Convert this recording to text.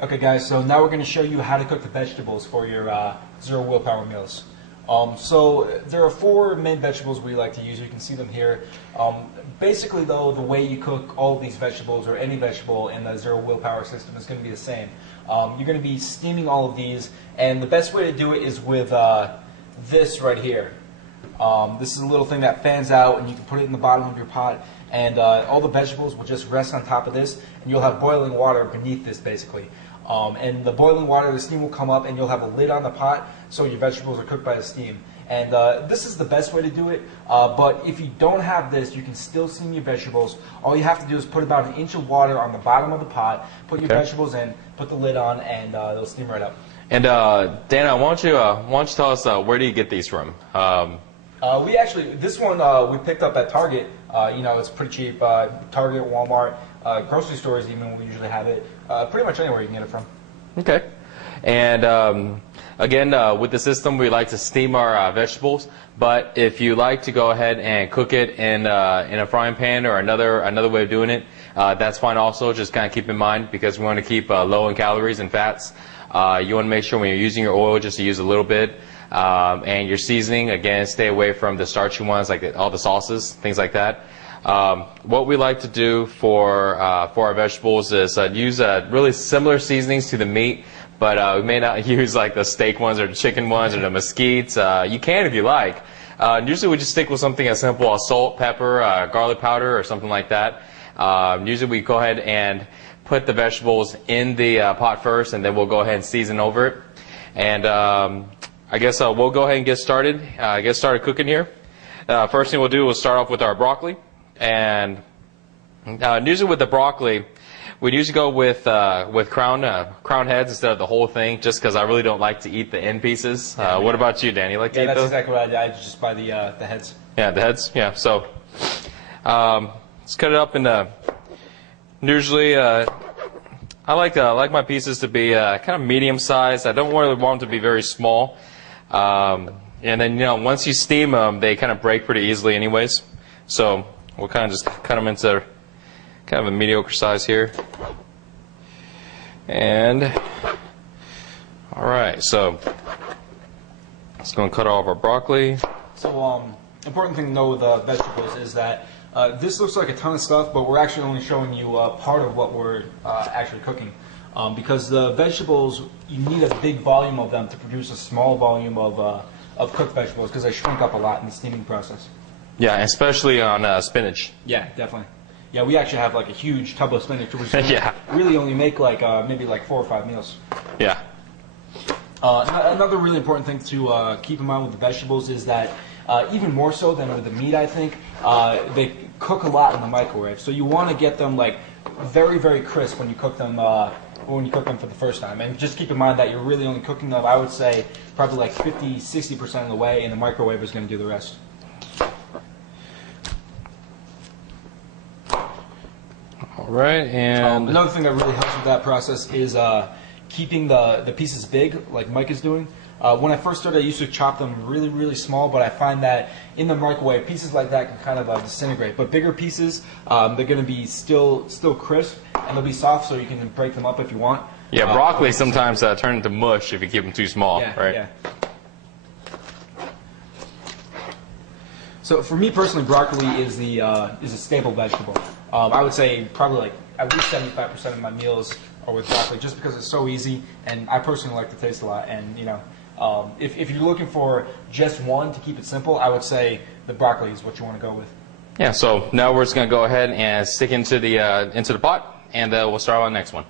Okay guys, so now we're going to show you how to cook the vegetables for your zero willpower meals. So there are four main vegetables we like to use. You can see them here. Basically though, the way you cook all of these vegetables or any vegetable in the zero willpower system is going to be the same. You're going to be steaming all of these, and the best way to do it is with this right here. This is a little thing that fans out, and you can put it in the bottom of your pot, and all the vegetables will just rest on top of this, and you'll have boiling water beneath this basically. And the boiling water, the steam will come up, and you'll have a lid on the pot, so your vegetables are cooked by the steam. And this is the best way to do it, but if you don't have this, you can still steam your vegetables. All you have to do is put about 1 inch of water on the bottom of the pot, put your vegetables in, put the lid on, and they'll steam right up. And Dana, why don't you tell us where do you get these from? This one we picked up at Target. It's pretty cheap. Target, Walmart, grocery stores even, we usually have it. Pretty much anywhere you can get it from. Okay. And again, with the system, we like to steam our vegetables. But if you like to go ahead and cook it in a frying pan or another way of doing it, that's fine also. Just kind of keep in mind, because we want to keep low in calories and fats. You want to make sure when you're using your oil just to use a little bit. And your seasoning, again, stay away from the starchy ones like all the sauces, things like that. What we like to do for our vegetables is use really similar seasonings to the meat, but we may not use like the steak ones or the chicken ones or the mesquites. You can if you like. Usually we just stick with something as simple as salt, pepper, garlic powder, or something like that. Usually we go ahead and put the vegetables in the pot first, and then we'll go ahead and season over it. And I guess we'll go ahead and get started cooking here. First thing we'll do is start off with our broccoli. And usually with the broccoli, we usually go with crown heads instead of the whole thing, just because I really don't like to eat the end pieces. What about you, Dan? You like to eat those? Yeah, that's exactly what I do. I just buy the heads. Yeah, the heads. Yeah. So let's cut it up into. Usually, I like my pieces to be kind of medium size. I don't really want them to be very small. And then once you steam them, they kind of break pretty easily, anyways. So we'll kind of just cut them into kind of a mediocre size here. And all right, so let's go and cut off our broccoli. So important thing to know with vegetables is that this looks like a ton of stuff, but we're actually only showing you part of what we're actually cooking. Because the vegetables, you need a big volume of them to produce a small volume of cooked vegetables, because they shrink up a lot in the steaming process. Yeah, especially on spinach. Yeah, definitely. Yeah, we actually have like a huge tub of spinach, which really only make like maybe like 4 or 5 meals. Yeah. Another really important thing to keep in mind with the vegetables is that even more so than with the meat, I think, they cook a lot in the microwave. So you want to get them like very, very crisp when you cook them. For the first time. And just keep in mind that you're really only cooking them, I would say, probably like 50-60% of the way, and the microwave is going to do the rest. All right, and another thing that really helps with that process is keeping the pieces big, like Mike is doing. When I first started, I used to chop them really, really small, but I find that in the microwave, pieces like that can kind of disintegrate. But bigger pieces, they're going to be still crisp, and they'll be soft, so you can break them up if you want. Yeah, broccoli sometimes turn into mush if you keep them too small, right? Yeah. So for me personally, broccoli is a staple vegetable. I would say probably like at least 75% of my meals are with broccoli, just because it's so easy, and I personally like the taste a lot. And if you're looking for just one to keep it simple, I would say the broccoli is what you want to go with. Yeah. So now we're just going to go ahead and stick into the pot, and we'll start on the next one.